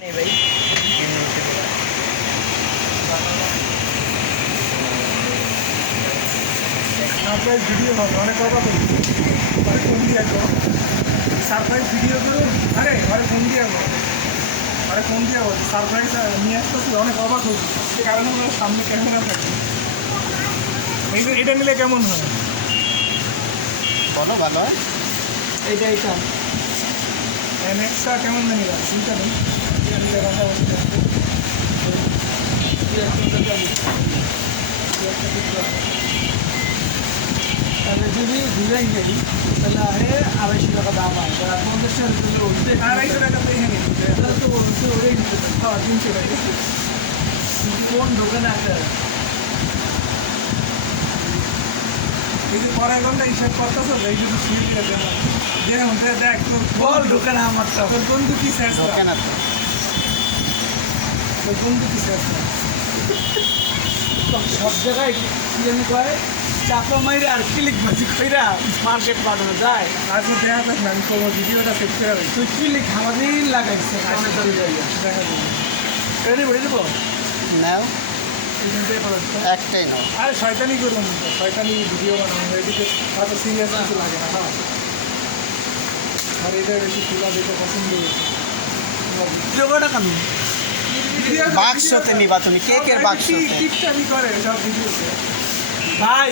नहीं भाई surprise video হবে অনেক কথা বলি ঘরে ফোন দিয়ে আসবো সারপ্রাইজ ভিডিও করুন আরে ঘরে ফোন দিয়ে আসবো ঘরে ফোন দিয়ে আসবো সারপ্রাইজ নিয়ে আসতেছি অনেক অবাক হয়েছি সে কারণে আমরা সামনে ক্যামেরা থাকি এটা নিলে কেমন হয় বলো ভালো হয় এইটা নেক্সটটা কেমন জানি না চিন্তা নেই এটা নিলে কথা বলতে তাহলে যদি ডিজাইন নেই তাহলে আরে 250 টাকা দাম হয় 50 টাকা দিলে উঠতে 250 টাকা তো এখানে তাহলে তো বলতে ওটাই নিতে পারে। হ্যাঁ 300 টাকা কোন দোকানে আছে এই যে পরে ঘন্টা হিসাব করতেছ এই যদি সিঁড়ি দেখুন দেখ তোর বল দোকানে আমার তো তোর বন্ধু কি শেষ ঢোকে না তো তোর বন্ধু কি শেষ সব জায়গায় কি জানি কয় চাপা মাইরে আর ক্লিক বাজি কইরা মার্কেট পাঠানো যায় আজকে দেখা যাক না আমি তোমার ভিডিওটা সেভ করে রাখি তুই ক্লিক আমাদের লাগাইছে কানে ধরে যাই দেখা যাবে রেডি বলে দেবো নাও এই চিন্তাই করেন তো। একটাই নাও আরে শয়তানি করুন তো, শয়তানি ভিডিও বানানো এদিকে হয়তো সিরিয়াস কিছু লাগে না হ্যাঁ আর এটা বেশি তুলা দেখে পছন্দ হয়েছে ভিডিওটা কেন বাক্সতে নিবা তুমি কেকের বাক্সতে টিকটাকি করে সব ভিডিওতে ভাই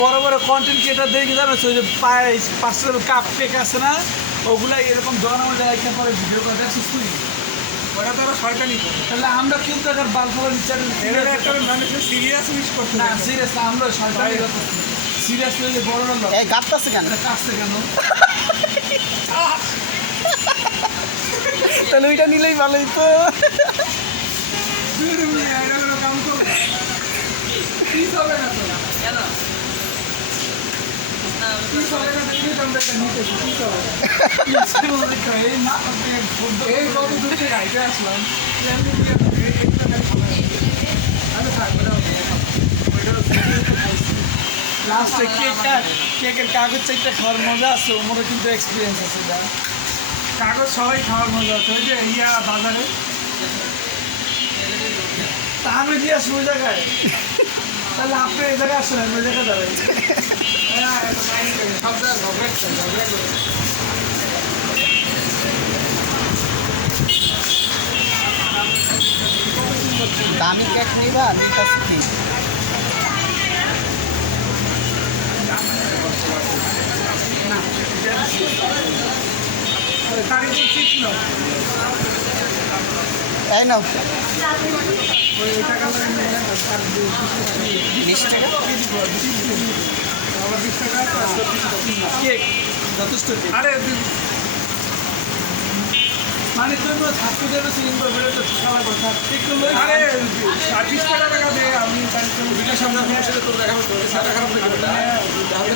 বড় বড় কন্টেন্ট ক্রিয়েটার দেখে জানো ওই যে পার্সেল কাপ কেক আছে না ওগুলা এরকম জনানো যায় একটা পরে ভিডিও করে দেখছিস তুই ওরা তো আরো শয়তানি করে তাহলে আমরা কিন্তু এখন বালফাল এবারে একটা মানুষের সিরিয়াস উইশ করতে না থাকে। সিরিয়াস না আমরা সরকারি সিরিয়াস হয়ে যে বড় লোক এই গাপতাছে কেন এটা কাটছে কেন তাহলে ওইটা নিলেই ভালোই তো দুই মিনিট এটা কোনো কাম করবে না। পিস হবে না তো পিস হবে না দেখি তো আমরা একটা নিতেছি পিস হবে না এই না এই কত দূর থেকে হাইটে আসলাম এমনি দিয়ে এইটা খালি ভালো লাগে। আরে থাক ওটা লাস্টে কেকের কাগজ চাইতে খাওয়ার মজা আছে ওর কিন্তু এক্সপিরিয়েন্স আছে এটা কাগজ সবাই খাওয়ার মজা আছে ওই যে ইয়া বাজারে তা আমি দিয়ে আসবো ওই জায়গায় তাহলে আপনি এই জায়গায় আসলেন ওই জায়গায় যাবেন সব জায়গায় ঝগড়া করে দামি কেক নিবা নিতাছি কি শাড়ি ঠিক ছিল এই নাও ওই টাকা করে নিলে তার 20 টাকা আবার 20 টাকা আছে, কেক যথেষ্ট কেক আরে মানে তুমি ছাত্র দেবে সিলিং করবে তো সবাই কথা একটু লই আরে 20 টাকা দে আমি তার সঙ্গে বিকাশ আমরা সাথে তো দেখা করতে সাথে খারাপ লাগে না হাতে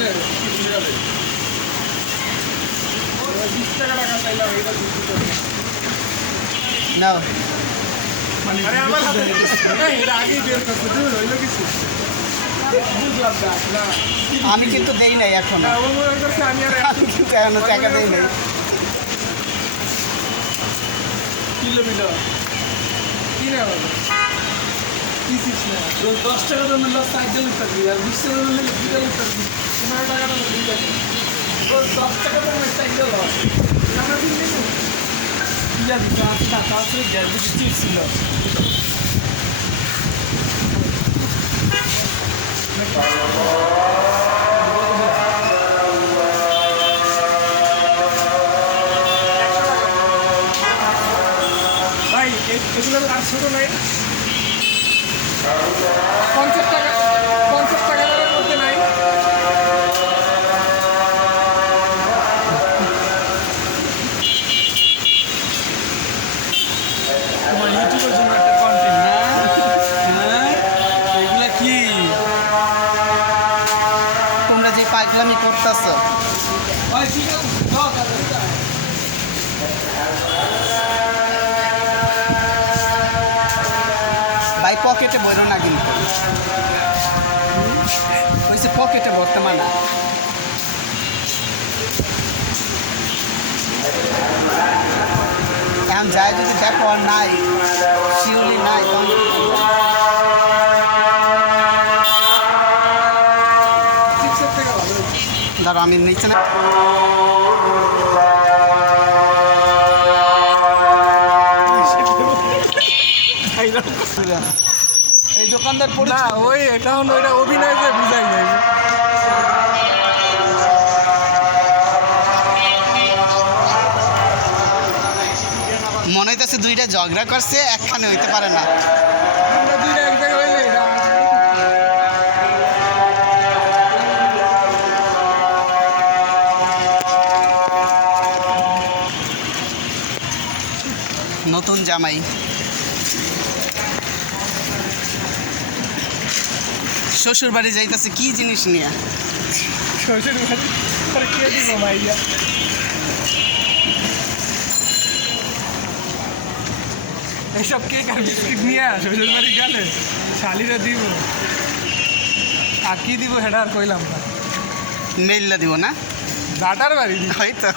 20 টাকা চাইলাম এটা দিতে হবে নাও মানে আরে আমার হাতে এর আগেই বের করতে দূর হইলো কিছু বুঝলাম না আমি কিন্তু দেই নাই এখন না ও মনে করছে আমি আর আমি কিন্তু এখনো টাকা দেই নাই কিলোমিটার কি না হবে কি চিপস না 10 টাকা দাম লস 4 জন থাকবি আর 20 টাকা দাম নিলে 2 জন থাকবি 15 টাকা তো দিতে হবে 10 টাকা দাম 4 জন লস আমরা দিন নেব ইয়া দিতা তাতে গ্যাস চিপস ছিল ভাই এগুলো আর ছোট নাই 50 টাকা 50 টাকার মধ্যে নাই তোমার ইউটিউবের জন্য একটা কন্টেন্ট না হ্যাঁ এগুলা কি তোমরা যে পাগলামি করতেছো ওই ঠিক আছে দাও তাহলে ভাই পকেটে বইরো না কিন্তু হয়েছে পকেটে বর্তমানে এখন যায় যদি দেখো আর নাই শিউলি নাই তখন কি করবে? চিপসের থেকে ভালো ধরো আমি নিচে না এই দোকানদার না পরিচিত ওই এটা হলো ওইটা অভিনয় যে বুঝাই যায় মনে হইতেছে দুইটা ঝগড়া করছে একখানে হইতে পারে না। আমরা দুইটা এক জায়গায় হয়ে যায় নতুন জামাই শ্বশুর বাড়ি যাইতেছে কি জিনিস নিয়ে? শ্বশুর বাড়ি পরে কে দিব ভাইয়া এইসব কেক আর বিস্কিট নিয়ে শ্বশুর বাড়ি গেলে শালিরা দিব আর কি দিব সেটা আর কইলাম না মেইল্লা দিব না? দাটার বাড়ি দিব হয়তো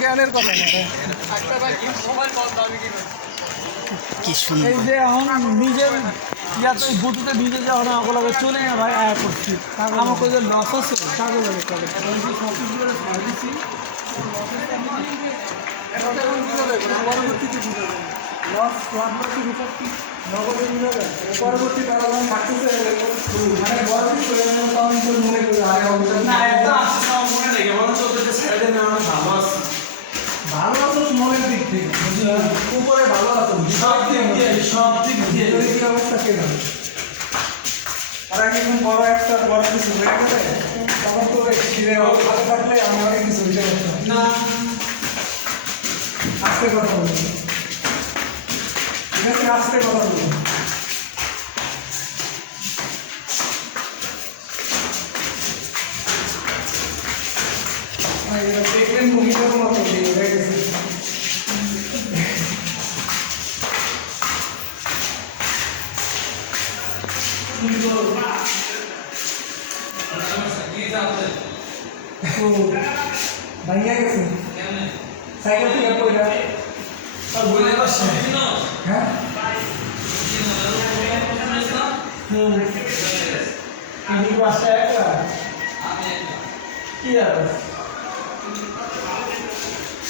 জ্ঞানের কথা না কি সুন্দর। এই যে এখন নিজের ইয়াতে বুটিতে ভিজে যাওয়া না ওগুলোকে চলে না ভাই আয়া করছি আমাকে যে লস আছে কাগজ আগে করে পরবর্তীতে বুঝে যাবে লস নগদে বুঝে যাবে পরবর্তী তারা যখন থাকতেছে মানে গর্বিত হয়ে তখন তো মনে করি আরে না এটা আসছে আমার মনে লেগে মনে চলতে যে সাইডে না আমার ভালো আছে ভালো আছো মনের দিক থেকে উপরে ভালো আছো সব দিক দিয়ে ভিতরে কি অবস্থা কে জানে আর এখন বড় একটা বড় কিছু হয়ে গেলে তখন তো ছিঁড়ে ভালো থাকলে আমার কিছু হইতে পারতো না না আস্তে কথা বলবো ঠিক আছে আস্তে কথা বলবো দেখলেন মহিলার মতো হয়ে গেছে ভাইয়া গেছে সাইকেল থেকে পড়ে আর বলে পারছি হ্যাঁ আমি বাসায় একলা কি আর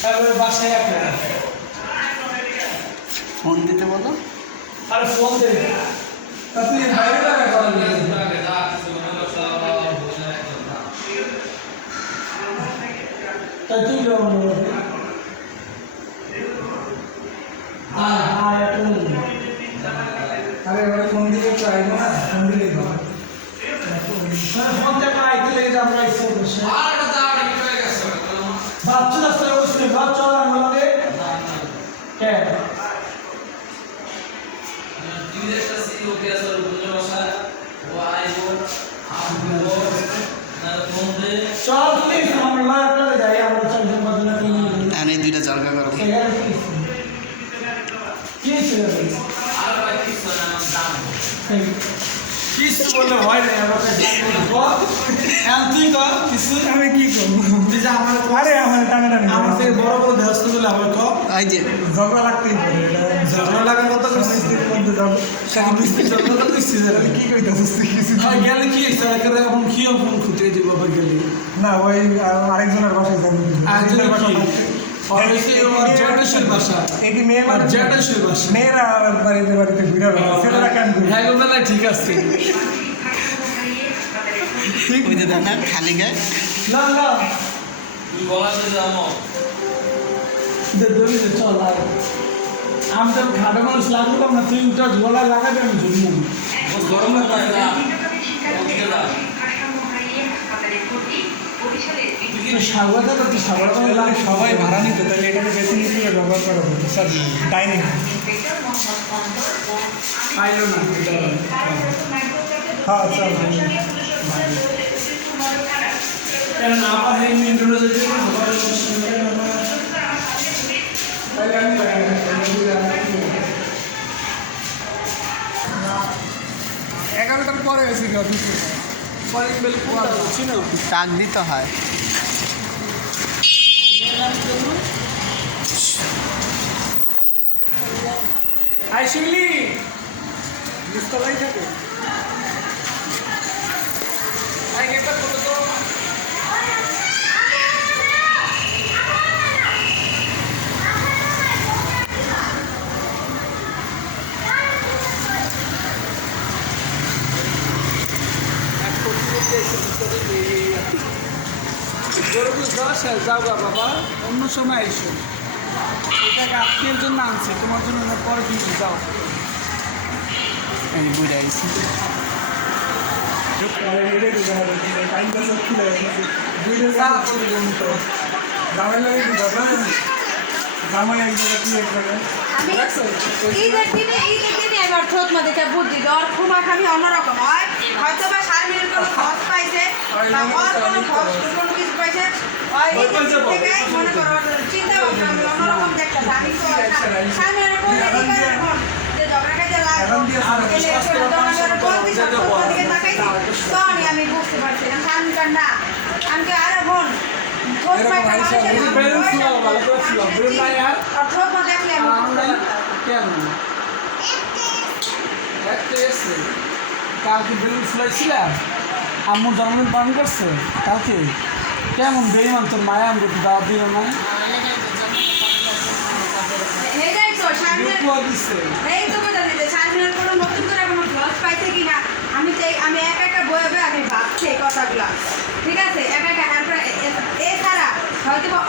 তারপরে বাসায় একলা ফোন দিতে বলো। আরে ফোন দে তা তুই বাইরে টাকা করা তাই তুই কেমন আরে এবার ফোন দিলে তো আইবো না ফোন দিলেই ভালো ফোন থেকে আইতে লেগে যাবো আইসে বসে বাচ্চা রাস্তায় বসে বাচ্চা আমাকে কে চল প্লিজ আমরা লাইভে যাই আমরা চারজন বাজনা কিনে এখন এই দুইটা ঝগড়া করবো। কিছু বললে হয় না তুই কর কিছু আমি কি করবো আরে আমার টাকা টাকা আমার থেকে বড় বড় ব্যস্ত করলে আমার কম এই যে ঝগড়া লাগতেই পারে এটা ঝগড়া লাগার কথা স্ত্রীর মধ্যে ঝগড়া করছি কি কইতাছিস তুই কিছু গেলে কি এখন কি ফোন খুঁজে দিব আবার গেলে না ওই আরেকজনের বাসায় যাবো আরেকজনের বাসায়? জেটেশ্বর বাসা এটি মেয়ে মানে জেটেশ্বর বাসা মেয়েরা বাড়িতে বাড়িতে ঘুরে বেড়ায় ছেলেরা কেন ঘুরে হ্যাঁ বেলা ঠিক আছে ওই যে দেখ না খালি গায়ে না না দৌড়ি চল আগে আমি তো ঘাটে মানুষ লাগলো না তুই উঠা গলা লাগাবে আমি জন্ম গরম লাগবে সাগরটা তো সাগরটা লাগে সবাই ভাড়া নিত তাহলে এটাকে বেশি হিসেবে ব্যবহার করা হতো স্যার ডাইনিং পাইলো না হ্যাঁ চল কেন আবার এই মিনিটগুলো যদি তাহলে আমি এগারোটার পরে এসে অফিস পরে বেল করছি না টাক দিতে হয়। শিউলি নিচতলাই থাকে। একটা ফটো তো গরু বুঝতে যাও গা বাবা, অন্য সময় এসো। এটাকে আত্মীয়ের জন্য আনছে, তোমার জন্য না পরে দিয়েছি, যাও। এই বুড়া গেছি এটাই তো দেখা যাচ্ছে টাইমটা সব খুলে গেছে। দুইটা জামাই লাগে কি দরকার জামাই এক জায়গায় কি এক জায়গায় আমি দেখছো? ঈদের দিনে আমি ওর ঠোঁট মধ্যে একটা বুদ্ধি দিই। ওর খুমা খামি অন্যরকম হয়, হয়তো বা শারমিনের কোনো খরচ পাইছে বা ওর কোনো খরচ কোনো কিছু পাইছে, ওই ঈদের দিন থেকে মনে করো ওর চিন্তা ভাবনা আমি অন্যরকম দেখতেছি। আমি তো শারমিনের কোনো দিকে এখন যে ঝগড়া খাইতে লাগলো গেলে একটু যখন আমি ওর বলছি সব ঠোঁট দিকে তাকাইছি, তখনই আমি বুঝতে পারছিলাম শারমিন কান্না। আমি তো আরে বোন ঠোঁট পাইটা মানুষের বেলুন ফুলাও, ভালো করে ফুলাও। বেলুন নাই আর? আর ঠোঁট মধ্যে দেখলে আমি আমরা কেন একটা এসছে কালকে বেলুন ফুলাইছিলাম, আম্মুর জন্মদিন পালন করছে কালকে। কেমন বেইমান তোর মায়া, আমি একটু দাওয়াত দিল না, এটাই তো শারমিনের বিপুয়া দিচ্ছে। এই তো কথা দিতে শারমিনের কোনো নতুন করে কোনো ক্লজ পাইছে কিনা আমি একা একা বয়ে বয়ে আমি ভাবছি এই কথাগুলো, ঠিক আছে? একা একা এছাড়া হয়তো বা